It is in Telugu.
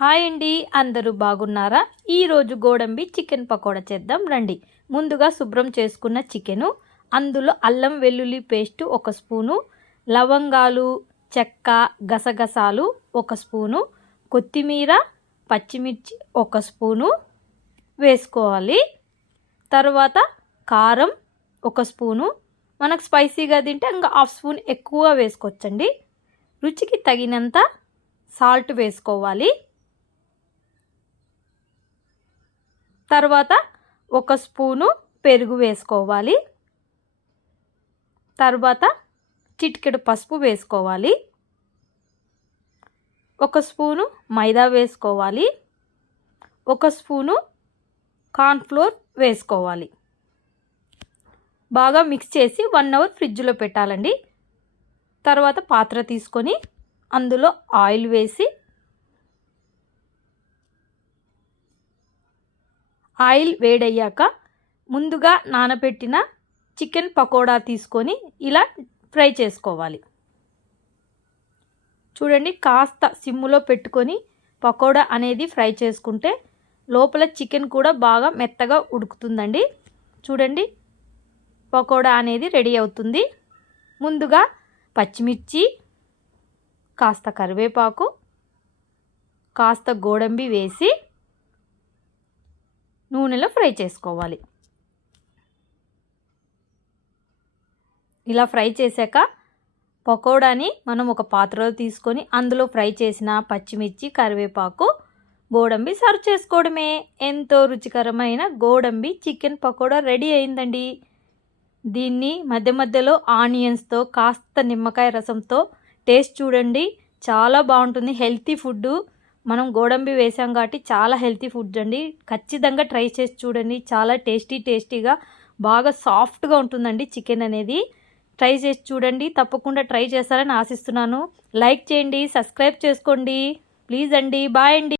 హాయ్ అండి, అందరూ బాగున్నారా? ఈరోజు గోడంబి చికెన్ పకోడా చేద్దాం రండి. ముందుగా శుభ్రం చేసుకున్న చికెను, అందులో అల్లం వెల్లుల్లి పేస్టు 1 స్పూను, లవంగాలు, చెక్క, గసగసాలు 1 స్పూను, కొత్తిమీర, పచ్చిమిర్చి 1 స్పూను వేసుకోవాలి. తర్వాత కారం 1 స్పూను, మనకు స్పైసీగా తింటే ఇంకా 1/2 స్పూన్ ఎక్కువ వేసుకోవచ్చండి. రుచికి తగినంత సాల్ట్ వేసుకోవాలి. తర్వాత 1 స్పూను పెరుగు వేసుకోవాలి. తర్వాత చిటికెడు పసుపు వేసుకోవాలి. 1 స్పూను మైదా వేసుకోవాలి. 1 స్పూను కార్న్ఫ్లోర్ వేసుకోవాలి. బాగా మిక్స్ చేసి 1 అవర్ ఫ్రిడ్జ్లో పెట్టాలండి. తర్వాత పాత్ర తీసుకొని అందులో ఆయిల్ వేసి ఆయిల్ వేడయ్యాక ముందుగా నానబెట్టిన చికెన్ పకోడా తీసుకొని ఇలా ఫ్రై చేసుకోవాలి. చూడండి, కాస్త సిమ్ములో పెట్టుకొని పకోడా అనేది ఫ్రై చేసుకుంటే లోపల చికెన్ కూడా బాగా మెత్తగా ఉడుకుతుందండి. చూడండి, పకోడా అనేది రెడీ అవుతుంది. ముందుగా పచ్చిమిర్చి, కాస్త కరివేపాకు, కాస్త గోడంబి వేసి నూనెలో ఫ్రై చేసుకోవాలి. ఇలా ఫ్రై చేశాక పకోడాని మనం ఒక పాత్రలో తీసుకొని అందులో ఫ్రై చేసిన పచ్చిమిర్చి, కరివేపాకు, గోడంబి సర్వ్ చేసుకోవడమే. ఎంతో రుచికరమైన గోడంబి చికెన్ పకోడా రెడీ అయిందండి. దీన్ని మధ్య మధ్యలో ఆనియన్స్తో, కాస్త నిమ్మకాయ రసంతో టేస్ట్ చూడండి, చాలా బాగుంటుంది. హెల్తీ ఫుడ్, మనం గోడంబి వేసాం కాబట్టి చాలా హెల్తీ ఫుడ్ అండి. ఖచ్చితంగా ట్రై చేసి చూడండి, చాలా టేస్టీగా బాగా సాఫ్ట్గా ఉంటుందండి చికెన్ అనేది. ట్రై చేసి చూడండి, తప్పకుండా ట్రై చేస్తారని ఆశిస్తున్నాను. లైక్ చేయండి, సబ్స్క్రైబ్ చేసుకోండి ప్లీజ్ అండి. బాయ్ అండి.